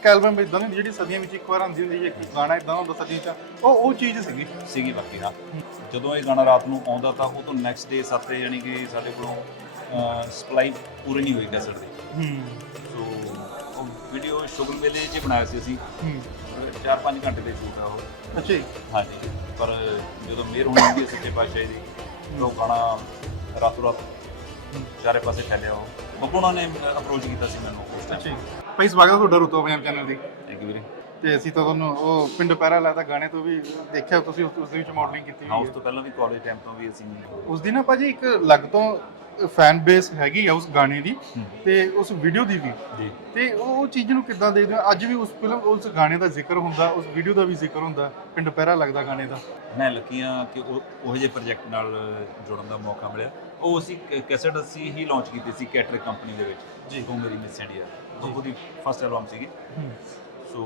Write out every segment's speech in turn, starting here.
ਇੱਕ ਐਲਬਮ ਇਦਾਂ ਦੀ ਜਿਹੜੀ ਸਦੀਆਂ ਵਿੱਚ ਇੱਕ ਵਾਰ ਆਉਂਦੀ ਹੁੰਦੀ ਸੀ ਇੱਕ ਗਾਣਾ ਇਦਾਂ ਹੁੰਦਾ ਸਦੀਆਂ ਚ ਉਹ ਉਹ ਚੀਜ਼ ਸੀਗੀ। ਸੀਗੀ ਬਾਕੀ ਹਾਂ। ਜਦੋਂ ਇਹ ਗਾਣਾ ਰਾਤ ਨੂੰ ਆਉਂਦਾ ਤਾਂ ਉਹ ਤੋਂ ਨੈਕਸਟ ਡੇ ਸੱਤੇ ਯਾਨੀ ਕਿ ਸਾਡੇ ਕੋਲੋਂ ਸਪਲਾਈ ਪੂਰੀ ਨਹੀਂ ਹੋਈ ਕੈਸਟ ਦੀ। ਹੂੰ। ਸੋ ਉਹ ਵੀਡੀਓ ਸ਼ੁਗਲ ਮੇਲੇ 'ਚ ਬਣਾਇਆ ਸੀ ਅਸੀਂ। ਹੂੰ। 4-5 ਘੰਟੇ ਦੇ ਸ਼ੂਟ ਆ ਉਹ। ਅੱਛਾ ਜੀ। ਹਾਂਜੀ। ਪਰ ਜਦੋਂ ਮੇਰ ਹੋਣੀ ਹੁੰਦੀ ਹੈ ਸੱਚੇ ਪਾਤਸ਼ਾਹ ਦੀ ਤਾਂ ਉਹ ਗਾਣਾ ਰਾਤੋਂ ਰਾਤ ਚਾਰੇ ਪਾਸੇ ਫੈਲਿਆ ਉਹ। ਬੱਬੂਣਾ ਨੇ ਅਪਰੋਚ ਕੀਤਾ ਸੀ ਮੈਨੂੰ ਉਸ ਅੱਛਾ ਟਾਈਮ ਜੀ। ਭਾਈ ਸਵਾਗਤ ਹੈ ਤੁਹਾਡਾ ਰੁਤੋ ਪੰਜਾਬ ਚੈਨਲ ਦੀ ਇੱਕ ਵੀਰੇ। ਤੇ ਅਸੀਂ ਤਾਂ ਤੁਹਾਨੂੰ ਉਹ ਪਿੰਡ ਪੈਰਾ ਲਾਤਾ ਗਾਣੇ ਤੋਂ ਵੀ ਦੇਖਿਆ ਤੁਸੀਂ ਉਸ ਉਸ ਦੇ ਵਿੱਚ ਮਾਡਲਿੰਗ ਕੀਤੀ ਹਾਂ ਹੋਈ ਉਸ ਹੈ ਤੋਂ ਪਹਿਲਾਂ ਵੀ ਕਾਲਜ ਟਾਈਮ ਤੋਂ ਵੀ ਅਸੀਂ ਉਸ ਦੀ ਨਾ ਭਾਜੀ ਇੱਕ ਲੱਗ ਤੋਂ ਫੈਨ ਬੇਸ ਹੈਗੀ ਆ ਉਸ ਗਾਣੇ ਦੀ। ਤੇ ਉਸ ਵੀਡੀਓ ਦੀ ਵੀ। ਤੇ ਉਹ ਚੀਜ਼ ਨੂੰ ਕਿੱਦਾਂ ਦੇਖਦੇ ਹੋ? ਅੱਜ ਵੀ ਉਸ ਫਿਲਮ ਉਸ ਗਾਣੇ ਦਾ ਜ਼ਿਕਰ ਹੁੰਦਾ ਉਸ ਵੀਡੀਓ ਦਾ ਵੀ ਜ਼ਿਕਰ ਹੁੰਦਾ ਪਿੰਡ ਪੈਰਾ ਲੱਗਦਾ ਗਾਣੇ ਦਾ। ਮੈਂ ਲੱਕੀਆਂ ਕਿ ਉਹ ਉਹ ਜਿਹੇ ਪ੍ਰੋਜੈਕਟ ਨਾਲ ਜੁੜਨ ਦਾ ਮੌਕਾ ਮਿਲਿਆ। ਉਹ ਅਸੀਂ ਕੈਸਟ ਅਸੀਂ ਹੀ ਲਾਂਚ ਕੀਤੀ ਸੀ ਕੈਟਰਿਕ ਕੰਪਨੀ ਦੇ ਵਿੱਚ। ਜੀ। ਉਹ ਮੇਰੀ ਮਿਸ ਇੰਡੀਆ ਉਹ ਉਹਦੀ ਫਸਟ ਐਲਬਮ ਸੀਗੀ। ਸੋ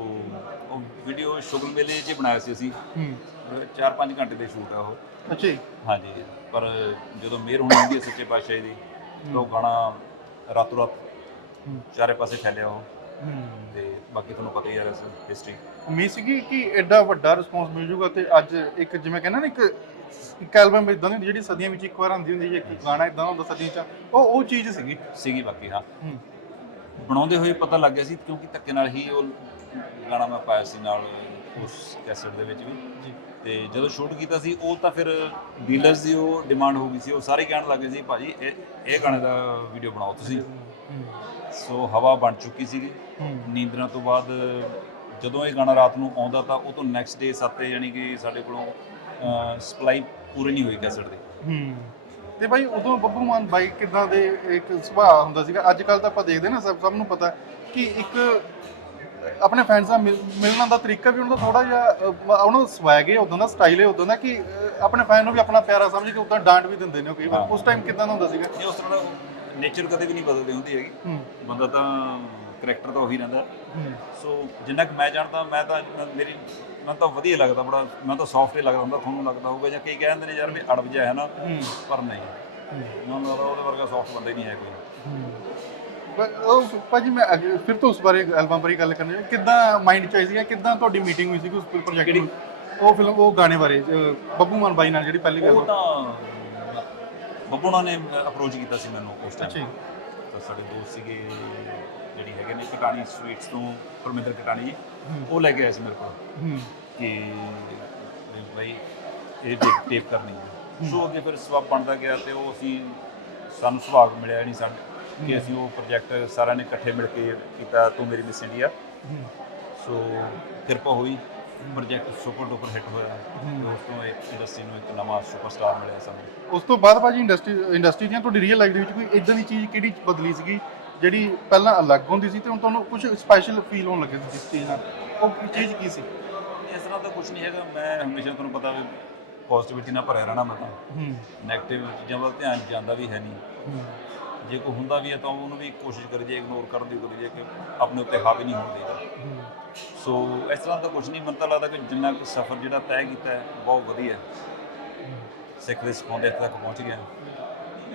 ਉਹ ਵੀਡੀਓ ਸ਼ੁਗਲ ਮੇਲੇ 'ਚ ਹੀ ਬਣਾਇਆ ਸੀ ਅਸੀਂ। ਹੂੰ। 4-5 ਘੰਟੇ ਦੇ ਸ਼ੂਟ ਆ ਉਹ। ਅੱਛਾ ਜੀ। ਹਾਂਜੀ ਪਰ ਜਦੋਂ ਮੇਰ ਹੋਣੀ ਹੁੰਦੀ ਹੈ ਸੱਚੇ ਪਾਤਸ਼ਾਹ ਦੀ ਤਾਂ ਉਹ ਗਾਣਾ ਰਾਤੋਂ ਰਾਤ ਹੂੰ। ਚਾਰੇ ਪਾਸੇ ਫੈਲਿਆ ਉਹ। ਹੂੰ। ਤੇ ਬਾਕੀ ਤੁਹਾਨੂੰ ਪਤਾ ਹੀ ਹੈ ਹਿਸਟਰੀ ਉਮੀਦ ਸੀਗੀ ਕਿ ਐਡਾ ਵੱਡਾ ਰਿਸਪੌਂਸ ਮਿਲ ਜੂਗਾ ਤੇ ਅੱਜ ਇੱਕ ਜਿਵੇਂ ਕਹਿੰਦਾ ਨਾ ਇੱਕ ਇੱਕ ਐਲਬਮ ਇਦਾਂ ਦੀ ਹੁੰਦੀ ਜਿਹੜੀ ਸਦੀਆਂ ਵਿੱਚ ਇੱਕ ਵਾਰ ਆਉਂਦੀ ਹੁੰਦੀ ਸੀ ਇੱਕ ਗਾਣਾ ਇਦਾਂ ਹੁੰਦਾ ਸਦੀਆਂ ਚ ਉਹ ਉਹ ਚੀਜ਼ ਸੀਗੀ। ਸੀਗੀ ਬਾਕੀ ਹਾਂ। ਹੂੰ। ਬਣਾਉਂਦੇ ਹੋਏ ਪਤਾ ਲੱਗ ਗਿਆ ਸੀ ਕਿਉਂਕਿ ਧੱਕੇ ਨਾਲ ਹੀ ਉਹ ਗਾਣਾ ਮੈਂ ਪਾਇਆ ਸੀ ਨਾਲ ਉਸ ਕੈਸਟ ਦੇ ਵਿੱਚ ਵੀ। ਜੀ। ਤੇ ਜਦੋਂ ਸ਼ੂਟ ਕੀਤਾ ਸੀ ਉਹ ਤਾਂ ਫਿਰ ਡੀਲਰਸ ਦੀ ਉਹ ਡਿਮਾਂਡ ਹੋ ਗਈ ਸੀ ਉਹ ਸਾਰੇ ਕਹਿਣ ਲੱਗੇ ਸੀ ਭਾਜੀ ਇਹ ਇਹ ਗਾਣੇ ਦਾ ਵੀਡੀਓ ਬਣਾਓ ਤੁਸੀਂ। ਸੋ ਹਵਾ ਬਣ ਚੁੱਕੀ ਸੀਗੀ। ਨੀਂਦਰਾਂ ਤੋਂ ਬਾਅਦ ਜਦੋਂ ਇਹ ਗਾਣਾ ਰਾਤ ਨੂੰ ਆਉਂਦਾ ਤਾਂ ਉਹ ਤੋਂ ਨੈਕਸਟ ਡੇ ਸੱਤੇ ਯਾਨੀ ਕਿ ਸਾਡੇ ਕੋਲੋਂ ਸਪਲਾਈ ਪੂਰੀ ਨਹੀਂ ਹੋਈ ਕੈਸਟ ਦੀ। ਹੂੰ। ਤੇ ਭਾਈ ਉਦੋਂ ਬੱਬੂ ਮਾਨ ਬਾਈ ਕਿਦਾਂ ਦੇ ਇੱਕ ਸੁਭਾਅ ਹੁੰਦਾ ਸੀਗਾ? ਅੱਜ ਕੱਲ ਤਾਂ ਆਪਾਂ ਦੇਖਦੇ ਨਾ ਸਭ ਸਭ ਨੂੰ ਪਤਾ ਕਿ ਇੱਕ ਆਪਣੇ ਫੈਨਸ ਨਾਲ ਮਿਲ- ਮਿਲਣ ਦਾ ਤਰੀਕਾ ਵੀ ਉਹਨਾਂ ਦਾ ਥੋੜਾ ਜਿਹਾ ਅਹ, ਉਹਨਾਂ ਦਾ ਸਵੈਗ ਹੈ ਉਦੋਂ ਦਾ ਸਟਾਈਲ ਹੈ ਉਦੋਂ ਦਾ ਕਿ ਅਹ, ਆਪਣੇ ਫੈਨ ਨੂੰ ਵੀ ਆਪਣਾ ਪਿਆਰਾ ਸਮਝ ਕੇ ਉਦਾਂ ਡਾਂਟ ਵੀ ਦਿੰਦੇ ਨੇ ਉਹ ਕਈ ਵਾਰ। ਉਸ ਟਾਈਮ ਕਿਦਾਂ ਦਾ ਹੁੰਦਾ ਸੀਗਾ? ਇਹ ਉਸ ਤਰ੍ਹਾਂ ਦਾ ਨੇਚਰ ਕਦੇ ਵੀ ਨਹੀਂ ਬਦਲਦੀ ਹੁੰਦੀ ਹੈਗੀ। ਹੂੰ। ਬੰਦਾ ਤਾਂ ਕਰੈਕਟਰ ਤਾਂ ਉਹੀ ਰਹਿੰਦਾ। ਹੂੰ। ਸੋ ਜਿੰਨਾ ਕਿ ਮੈਂ ਜਾਣਦਾ ਮੈਂ ਤਾਂ ਮੈਂ- ਮੇਰੀ ਮੈਂ ਤਾਂ ਵਧੀਆ ਲੱਗਦਾ ਬੜਾ ਮੈਂ ਤਾਂ ਸੌਫਟ ਹੀ ਲੱਗਦਾ ਹੁੰਦਾ ਤੁਹਾਨੂੰ ਲੱਗਦਾ ਹੋਊਗਾ ਜਾਂ ਕਈ ਕਹਿੰਦੇ ਨੇ ਯਾਰ ਵੀ ਅੜਬ ਜਿਹਾ ਹੈ ਨਾ ਪਰ ਨਹੀਂ। ਮੈਨੂੰ ਲੱਗਦਾ ਉਹਦੇ ਵਰਗਾ ਸੌਫਟ ਬੰਦਾ ਹੀ ਨਹੀਂ ਹੈ ਕੋਈ। ਉਹ ਭਾਜੀ ਮੈਂ ਅੱਗੇ- ਫਿਰ ਤੋਂ ਉਸ ਬਾਰੇ ਐਲਬਮ ਬਾਰੇ ਗੱਲ ਕਰਨੀ ਹੈ। ਕਿੱਦਾਂ ਮਾਈਂਡ ਚ ਆਈ ਸੀਗਾ? ਕਿੱਦਾਂ ਤੁਹਾਡੀ ਮੀਟਿੰਗ ਹੋਈ ਸੀ ਉਸ ਪ੍ਰੋਜੈਕਟ ਨੂੰ? ਉਹ ਫਿਲਮ ਉਹ ਗਾਣੇ ਬਾਰੇ ਬੱਬੂ ਮਾਨ ਬਾਈ ਨਾਲ ਜਿਹੜੀ ਪਹਿਲੀ ਗੱਲ ਉਹ ਤਾਂ ਬੱਬੂਣਾ ਨੇ ਅਪਰੋਚ ਕੀਤਾ ਸੀ ਮੈਨੂੰ ਉਸ ਅੱਛਾ ਜੀ। ਟਾਈਮ ਤਾਂ ਸਾਡੇ ਦੋਸਤ ਸੀਗੇ ਜਿਹੜੀ ਹੈਗੇ ਨੇ ਕਟਾਣੀ ਸਵੀਟਸ ਤੋਂ ਪਰਮਿੰਦਰ ਕਟਾਣੀ ਜੀ। ਉਹ ਲੈ ਕੇ ਆਏ ਸੀ ਮੇਰੇ ਕੋਲ। ਹੂੰ। ਕਿ ਵੀ ਭਾਈ ਇਹ ਟੇਪ ਕਰਨੀ ਹੈ। ਸੋ ਅੱਗੇ ਫਿਰ ਸਵਾਬ ਬਣਦਾ ਗਿਆ ਤੇ ਉਹ ਅਸੀਂ ਸਾਨੂੰ ਸੁਭਾਗ ਮਿਲਿਆ ਨਹੀਂ ਸਾਡੇ ਕਿ ਅਸੀਂ ਉਹ ਪ੍ਰੋਜੈਕਟ ਸਾਰਿਆਂ ਨੇ ਇਕੱਠੇ ਮਿਲ ਕੇ ਕੀਤਾ ਤੂੰ ਮੇਰੀ ਮਿਸ ਇੰਡੀਆ। ਸੋ ਕਿਰਪਾ ਹੋਈ ਪ੍ਰੋਜੈਕਟ ਸੁਪਰ ਡੂਪਰ ਹਿੱਟ ਹੋਇਆ। ਤੇ ਉਸ ਤੋਂ ਇੱਕ ਇੰਡਸਟਰੀ ਨੂੰ ਇੱਕ ਨਵਾਂ ਸੁਪਰਸਟਾਰ ਮਿਲਿਆ ਸਾਨੂੰ। ਉਸ ਤੋਂ ਬਾਅਦ ਭਾਜੀ ਇੰਡਸਟਰੀ ਇੰਡਸਟਰੀ ਦੀਆਂ ਤੁਹਾਡੀ ਰੀਅਲ ਲਾਈਫ ਦੇ ਵਿੱਚ ਕੋਈ ਇਦਾਂ ਦੀ ਚੀਜ਼ ਕਿਹੜੀ ਬਦਲੀ ਸੀਗੀ ਜਿਹੜੀ ਪਹਿਲਾਂ ਅਲੱਗ ਹੁੰਦੀ ਸੀ ਤੇ ਹੁਣ ਤੁਹਾਨੂੰ ਕੁਝ ਸਪੈਸ਼ਲ ਫੀਲ ਹੋਣ ਲੱਗੇ ਸੀ ਇਸ ਚੀਜ਼ ਨਾਲ? ਉਹ ਕੀ ਚੀਜ਼ ਕੀ ਸੀ? ਇਸ ਤਰ੍ਹਾਂ ਦਾ ਕੁਝ ਨਹੀਂ ਹੈਗਾ। ਮੈਂ ਹਮੇਸ਼ਾ ਤੁਹਾਨੂੰ ਪਤਾ ਵੀ ਪੋਜ਼ਿਟਿਵਿਟੀ ਨਾਲ ਭਰਿਆ ਰਹਿਣਾ ਮੈਂ ਤਾਂ। ਨੈਗੇਟਿਵ ਚੀਜ਼ਾਂ ਵੱਲ ਧਿਆਨ ਜਾਂਦਾ ਵੀ ਹੈ ਨਹੀਂ। ਜੇ ਕੋਈ ਹੁੰਦਾ ਵੀ ਹੈ ਤਾਂ ਉਹਨੂੰ ਵੀ ਕੋਸ਼ਿਸ਼ ਕਰੀ ਜੇ ਇਗਨੋਰ ਕਰਨ ਦੀ ਕਰੀ ਜੇ ਕਿ ਆਪਣੇ ਉੱਤੇ ਹਾਵੀ ਨਹੀਂ ਹੋਣ ਦੇਈਦਾ ਸੋ ਇਸ ਤਰ੍ਹਾਂ ਦਾ ਕੁਝ ਨਹੀਂ, ਮੈਨੂੰ ਲੱਗਦਾ ਕਿ ਜਿੰਨਾ ਕੁ ਸਫ਼ਰ ਜਿਹੜਾ ਤੈਅ ਕੀਤਾ ਹੈ, ਬਹੁਤ ਵਧੀਆ ਸਿੱਖ ਦੇ ਸਿਖਾਉਂਦੇ ਤੱਕ ਪਹੁੰਚ ਗਿਆ।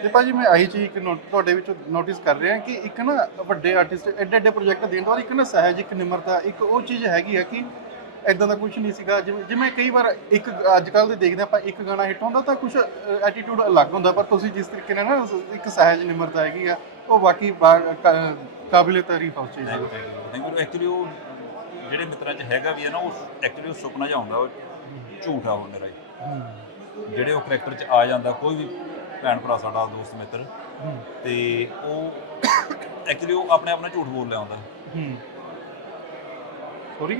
ਤੇ ਭਾਜੀ, ਮੈਂ ਆਹੀ ਚੀਜ਼ ਇੱਕ ਨੋ- ਤੁਹਾਡੇ ਵਿੱਚ ਨੋਟਿਸ ਕਰ ਰਿਹਾ ਕਿ ਇੱਕ ਨਾ ਵੱਡੇ ਆਰਟਿਸਟ ਐਡੇ ਐਡੇ ਪ੍ਰੋਜੈਕਟ ਦੇਣ ਤੋਂ ਬਾਅਦ ਇੱਕ ਨਾ ਸਹਿਜ, ਇੱਕ ਨਿਮਰਤਾ, ਇੱਕ ਉਹ ਚੀਜ਼ ਹੈਗੀ ਹੈ ਕਿ ਐਦਾਂ ਦਾ ਕੁਝ ਨਹੀਂ ਸੀਗਾ। ਜਿਵੇਂ ਜਿਵੇਂ ਕਈ ਵਾਰ ਇੱਕ ਅੱਜ ਕੱਲ ਦੇ ਦੇਖਦੇ ਆਪਾਂ ਇੱਕ ਗਾਣਾ ਹਿੱਟ ਹੁੰਦਾ ਤਾਂ ਕੁਝ ਐਟੀਟਿਊਡ ਅਲੱਗ ਹੁੰਦਾ ਪਰ ਤੁਸੀਂ ਜਿਸ ਤਰੀਕੇ ਨਾਲ ਨਾ ਇੱਕ ਸਹਿਜ ਨਿਮਰਤਾ ਹੈਗੀ ਆ ਉਹ ਬਾਕੀ ਕਾਬਿਲੇ ਤਾਰੀਫ ਉਸ ਚੀਜ਼ ਦੀ। ਥੈਂਕ ਯੂ ਐਕਚੁਅਲੀ ਉਹ ਜਿਹੜੇ ਮਿੱਤਰਾਂ 'ਚ ਹੈਗਾ ਵੀ ਹੈ ਨਾ ਉਹ ਐਕਚੁਅਲੀ ਉਹ ਸੁਪਨਾ ਜਿਹਾ ਹੁੰਦਾ ਉਹ ਝੂਠ ਆ ਉਹ ਮੇਰਾ ਹੀ। ਜਿਹੜੇ ਉਹ ਕਰੈਕਟਰ 'ਚ ਆ ਜਾਂਦਾ ਕੋਈ ਵੀ ਭੈਣ ਭਰਾ ਸਾਡਾ ਦੋਸਤ ਮਿੱਤਰ ਹੂੰ ਤੇ ਉਹ ਐਕਚੁਅਲੀ ਉਹ ਆਪਣੇ ਆਪ ਨਾਲ ਝੂਠ ਬੋਲ ਰਿਹਾ ਹੁੰਦਾ। ਹੂੰ। ਸੌਰੀ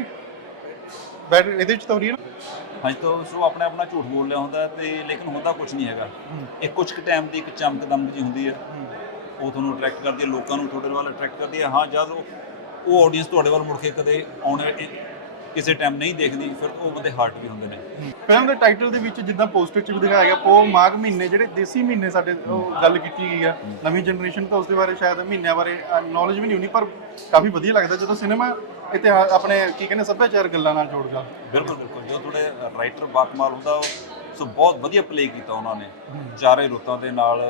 ਬੈਟ ਇਹਦੇ ਵਿੱਚ ਤਾਂ ਹੋ ਰਹੀ ਹੈ ਨਾ? ਹਾਂਜੀ ਤਾਂ ਸੋ ਆਪਣੇ ਆਪ ਨਾਲ ਝੂਠ ਬੋਲ ਰਿਹਾ ਹੁੰਦਾ ਤੇ ਲੇਕਿਨ ਹੁੰਦਾ ਕੁਝ ਨਹੀਂ ਹੈਗਾ। ਹੂੰ। ਇੱਕ ਕੁਝ ਕੁ ਟਾਈਮ ਦੀ ਇੱਕ ਚਮਕ ਦਮਕ ਜੀ ਹੁੰਦੀ ਹੈ। ਉਹ ਤੁਹਾਨੂੰ ਅਟਰੈਕਟ ਕਰਦੀ ਹੈ ਲੋਕਾਂ ਨੂੰ ਤੁਹਾਡੇ ਵੱਲ ਅਟਰੈਕਟ ਕਰਦੀ ਹੈ। ਹਾਂ ਜਦ ਉਹ ਉਹ ਆਡੀਅנס ਤੁਹਾਡੇ ਵੱਲ ਮੁੜ ਕੇ ਕਦੇ ਆਉਣ ਕਿਸੇ ਟਾਈਮ ਨਹੀਂ ਦੇਖਦੀ ਫਿਰ ਉਹ ਬੰਦੇ ਹਾਰਟ ਵੀ ਹੁੰਦੇ ਨੇ। ਫਿਲਮ ਦੇ ਟਾਈਟਲ ਦੇ ਵਿੱਚ ਜਿੱਦਾਂ ਪੋਸਟਰ 'ਚ ਵੀ ਦਿਖਾਇਆ ਗਿਆ ਪੋ ਮਾਘ ਮਹੀਨੇ ਜਿਹੜੇ ਦੇਸੀ ਮਹੀਨੇ ਸਾਡੇ ਉਹ ਗੱਲ ਕੀਤੀ ਗਈ ਆ। ਨਵੀਂ ਜਨਰੇਸ਼ਨ ਤਾਂ ਉਸ ਦੇ ਬਾਰੇ ਸ਼ਾਇਦ ਮਹੀਨਿਆਂ ਬਾਰੇ ਨੌਲੇਜ ਵੀ ਨਹੀਂ ਹੋਣੀ ਪਰ ਕਾਫੀ ਵਧੀਆ ਲੱਗਦਾ ਜਦੋਂ ਸਿਨੇਮਾ ਇਤਿਹਾਸ ਆਪਣੇ ਕੀ ਕਹਿੰਦੇ ਸੱਭਿਆਚਾਰ ਗੱਲਾਂ ਨਾਲ ਜੋੜ ਜੋੜਦਾ ਬਿਲਕੁਲ ਬਿਲਕੁਲ। ਜੋ ਤੁਹਾਡੇ ਰਾਈਟਰ ਬਾਕਮਾਲ ਹੁੰਦਾ, ਉਹ ਸੋ ਬਹੁਤ ਵਧੀਆ ਪਲੇ ਕੀਤਾ ਉਹਨਾਂ ਨੇ। ਚਾਰੇ ਰੁੱਤਾਂ ਦੇ ਨਾਲ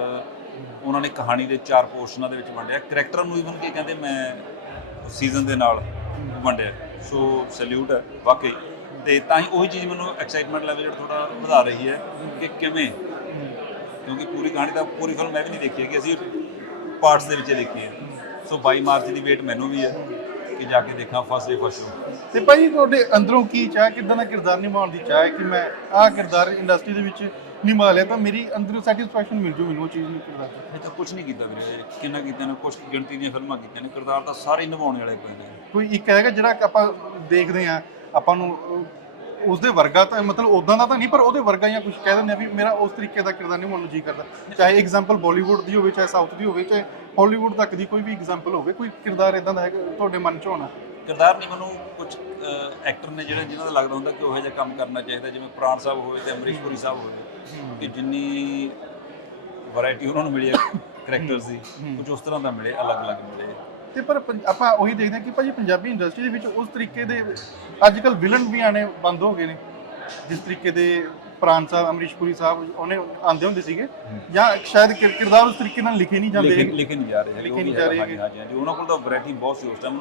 ਉਹਨਾਂ ਨੇ ਕਹਾਣੀ ਦੇ ਚਾਰ ਪੋਰਸ਼ਨਾਂ ਦੇ ਵਿੱਚ ਵੰਡਿਆ। ਕਰੈਕਟਰਾਂ ਨੂੰ ਇਵਨ ਕਿ ਕਹਿੰਦੇ, ਮੈਂ ਸੀਜ਼ਨ ਦੇ ਨਾਲ ਵੰਡਿਆ। ਸੋ ਸੈਲੂਟ ਹੈ, ਵਾਕਈ। ਤੇ ਤਾਂ ਹੀ ਉਹੀ ਚੀਜ਼ ਮੈਨੂੰ ਐਕਸਾਈਟਮੈਂਟ ਲੈਵਲ ਜਿਹੜਾ ਥੋੜਾ ਵਧਾ ਰਹੀ ਹੈ ਕਿ ਕਿਵੇਂ? ਕਿਉਂਕਿ ਪੂਰੀ ਕਹਾਣੀ ਤਾਂ, ਪੂਰੀ ਫਿਲਮ ਮੈਂ ਵੀ ਨਹੀਂ ਦੇਖੀ ਹੈ ਕਿ ਅਸੀਂ ਪਾਰਟਸ ਦੇ ਵਿੱਚ ਹੀ ਦੇਖੀ ਹੈ। ਸੋ 22 ਮਾਰਚ ਦੀ ਵੇਟ ਮੈਨੂੰ ਵੀ ਹੈ। ਕਿ ਜਾ ਕੇ ਦੇਖਾਂ ਫਸਟ ਡੇ ਫਸਟ ਸ਼ੋ ਤੇ ਭਾਜੀ ਤੁਹਾਡੇ ਅੰਦਰੋਂ ਕੀ ਚਾਹ ਕਿਦਾਂ ਦਾ ਕਿਰਦਾਰ ਨਿਭਾਉਣ ਦੀ ਚਾਹ ਹੈ ਕਿ ਮੈਂ ਆਹ ਕਿਰਦਾਰ ਇੰਡਸਟਰੀ ਦੇ ਵਿੱਚ ਨਿਭਾ ਲਿਆ ਤਾਂ ਮੇਰੀ ਅੰਦਰੋਂ ਸੈਟੀਸਫੈਕਸ਼ਨ ਮਿਲ ਜੂ ਮੈਨੂੰ ਉਹ ਚੀਜ਼ ਨੂੰ ਕਿਰਦਾਰ ਤੋਂ। ਇਹ ਤਾਂ ਕੁਝ ਨਹੀਂ ਕੀਤਾ ਵੀਰੇ ਕਿੰਨਾ ਕੀਤਾ ਨੇ ਕੁਝ ਗਿਣਤੀ ਦੀਆਂ ਫਿਲਮਾਂ ਕੀਤੀਆਂ ਨੇ ਕਿਰਦਾਰ ਤਾਂ ਸਾਰੇ ਨਿਭਾਉਣ ਵਾਲੇ ਪੈਂਦੇ ਨੇ ਕੋਈ ਇੱਕ ਹੈਗਾ ਜਿਹੜਾ ਕਿ ਆਪਾਂ ਦੇਖਦੇ ਆ ਆਪਾਂ ਨੂੰ ਅਹ, ਉਸਦੇ ਵਰਗਾ ਤਾਂ ਮਤਲਬ ਉਦਾਂ ਦਾ ਤਾਂ ਨਹੀਂ ਪਰ ਉਹਦੇ ਵਰਗਾ ਜਾਂ ਕੁਝ ਕਹਿ ਦਿੰਦੇ ਆ ਵੀ ਮੇਰਾ ਉਸ ਤਰੀਕੇ ਦਾ ਕਿਰਦਾਰ ਨਿਭਾਉਣ ਨੂੰ ਜੀ ਕਰਦਾ। ਚਾਹੇ ਐਗਜ਼ਾਮਪਲ ਬਾਲੀਵੁੱਡ ਦੀ ਹੋਵੇ ਚਾਹੇ ਸਾਊਥ ਦੀ ਹੋਵੇ ਚਾਹੇ ਹਾਲੀਵੁੱਡ ਤੱਕ ਦੀ ਕੋਈ ਵੀ ਐਗਜ਼ਾਮਪਲ ਹੋਵੇ ਕੋਈ ਕਿਰਦਾਰ ਇਦਾਂ ਦਾ ਹੈਗਾ ਤੁਹਾਡੇ ਮਨ 'ਚ ਹੋਣਾ? ਕਿਰਦਾਰ ਨਹੀਂ ਮੈਨੂੰ ਕੁਝ ਐਕਟਰ ਨੇ ਜਿਹੜੇ ਜਿਨ੍ਹਾਂ ਦਾ ਲੱਗਦਾ ਹੁੰਦਾ ਕਿ ਉਹੋ ਜਿਹਾ ਕੰਮ ਕਰਨਾ ਚਾਹੀਦਾ ਜਿਵੇਂ ਪ੍ਰਾਣ ਸਾਹਿਬ ਹੋਵੇ ਤੇ ਅਮਰੀਸ਼ ਪੁਰੀ ਸਾਹਿਬ ਹੋਵੇ ਕਿ ਜਿੰਨੀ ਵੈਰਾਈਟੀ ਉਹਨਾਂ ਨੂੰ ਮਿਲੀ ਹੈ ਕਰੈਕਟਰਸ ਦੀ ਕੁਝ ਉਸ ਤਰ੍ਹਾਂ ਦਾ ਮਿਲੇ ਅਲੱਗ-ਅਲੱਗ ਮਿਲੇ। ਤੇ ਪਰ ਪੰ- ਆਪਾਂ ਉਹੀ ਦੇਖਦੇ ਹਾਂ ਕਿ ਭਾਜੀ ਪੰਜਾਬੀ ਇੰਡਸਟਰੀ ਦੇ ਵਿੱਚ ਉਸ ਤਰੀਕੇ ਦੇ ਅੱਜ ਕੱਲ ਵਿਲਨ ਵੀ ਆਣੇ ਬੰਦ ਹੋ ਗਏ ਨੇ। ਜਿਸ ਤਰੀਕੇ ਦੇ ਪ੍ਰਾਣ ਸਾਹਿਬ ਅਮਰੀਸ਼ਪੁਰੀ ਸਾਹਿਬ ਉਹਨੇ ਆਂਦੇ ਹੁੰਦੇ ਸੀਗੇ ਜਾਂ ਸ਼ਾਇਦ ਕਿਰ- ਕਿਰਦਾਰ ਉਸ ਤਰੀਕੇ ਨਾਲ ਲਿਖੇ ਨਹੀਂ ਜਾਂਦੇ ਲਿਖੇ ਲਿਖੇ ਨਹੀਂ ਜਾ ਰਹੇ ਹੈਗੇ, ਲਿਖੇ ਉਹ ਵੀ ਨਹੀਂ ਜਾ ਹੈਗਾ, ਰਹੇ ਹਾਂਜੀ ਹਾਂਜੀ ਹਾਂਜੀ। ਉਹਨਾਂ ਕੋਲ ਤਾਂ ਵੈਰਾਈਟੀ ਬਹੁਤ ਸੀ ਉਸ ਟਾਈਮ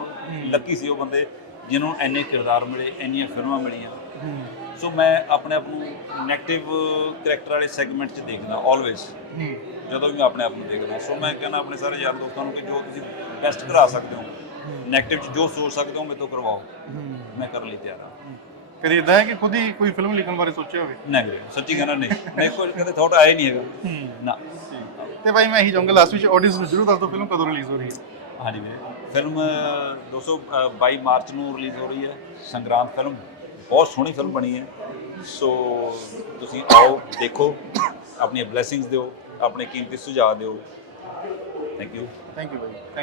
ਲੱਕੀ ਸੀ ਉਹ ਬੰਦੇ ਜਿਨ੍ਹਾਂ ਨੂੰ ਇੰਨੇ ਕਿਰਦਾਰ ਮਿਲੇ ਇੰਨੀਆਂ ਫਿਲਮਾਂ ਮਿਲੀਆਂ। ਹੂੰ। ਸੋ ਮੈਂ ਆਪਣੇ ਆਪ ਨੂੰ 네ਗੇਟਿਵ ਕਰੈਕਟਰ ਵਾਲੇ ਸੈਗਮੈਂਟ 'ਚ ਦੇਖਦਾ ਆਲਵੇਜ਼ ਹੂੰ। ਜਦੋਂ ਵੀ ਮੈਂ ਆਪਣੇ ਆਪ ਨੂੰ ਦੇਖਦਾ ਸੋ ਮੈਂ ਕਹਿੰਦਾ ਆਪਣੇ ਸਾਰੇ ਯਾਰ ਦੋਸਤਾਂ ਨੂੰ ਕਿ ਜੋ ਤੁਸੀਂ ਬੈਸਟ ਕਰਾ ਸਕਦੇ ਹੋ 네ਗੇਟਿਵ ਚ ਜੋ ਸੋਚ ਸਕਦੇ ਹੋ ਮੇਰੇ ਤੋਂ ਕਰਵਾਓ। ਮੈਂ ਕਰਨ ਲਈ ਤਿਆਰ ਹਾਂ। ਕਦੀ ਇਦਾਂ ਹੈ ਕਿ ਖੁਦ ਹੀ ਕੋਈ ਫਿਲਮ ਲਿਖਣ ਬਾਰੇ ਸੋਚਿਆ ਹੋਵੇ? ਨਹੀਂ ਸੱਚੀ ਕਹਿਣਾ ਨਹੀਂ। ਮੇਰੇ ਕੋਲ ਕਦੇ ਥਾਟ ਆਇਆ ਨਹੀਂ ਹੈਗਾ। ਨਾ। ਤੇ ਭਾਈ ਮੈਂ ਇਹੀ ਚਾਹੂੰਗਾ ਲਾਸਟ ਵਿੱਚ ਆਡੀਅנס ਨੂੰ ਜਰੂਰ ਦੱਸ ਦਿਓ ਫਿਲਮ ਕਦੋਂ ਰਿਲੀਜ਼ ਹੋ ਰਹੀ ਹੈ? ਹਾਂਜੀ ਵੀਰੇ ਫਿਲਮ 222 ਮਾਰਚ ਨੂੰ ਰਿਲੀਜ਼ ਹੋ ਰਹੀ ਹੈ। ਸੰਗਰਾਮ ਫਿਲਮ ਬਹੁਤ ਸੋਹਣੀ ਫਿਲਮ ਬਣੀ ਹੈ। ਸੋ ਤੁਸੀਂ ਆਓ ਦੇਖੋ ਆਪਣੀਆਂ ਬਲੇਸਿੰਗਸ ਦਿਓ। ਆਪਣੇ ਕੀਮਤੀ ਸੁਝਾਅ ਦਿਓ। Thank you thank you Bhai